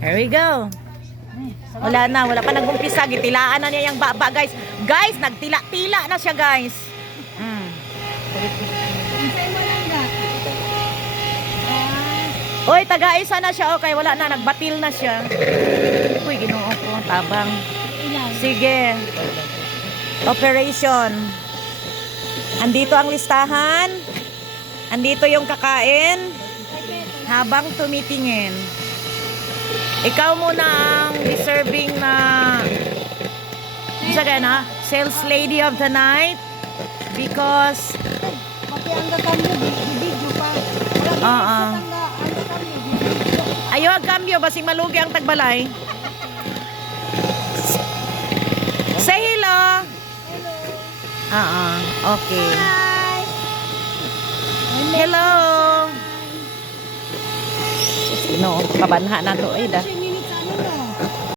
Here we go. Wala na, wala pa nag-umpisa. Gitilaan na niya yung baba, guys. Guys, nagtila-tila na siya, guys. Oy, taga-isa na siya. Okay, wala na, nagbatil na siya. Uy, ginoo ko, tabang. Sige. Operation. Andito ang listahan. Andito yung kakain. Habang tumitingin. Ikaw muna ang deserving na isa ka na, sales lady of the night. Because Pati ang gagamyo, bibidyo pa. Ayaw ang cambio, basing malugi ang tagbalay. Say hello. Okay. Hi! Hello. Sino, kabanha na to. Ay, da.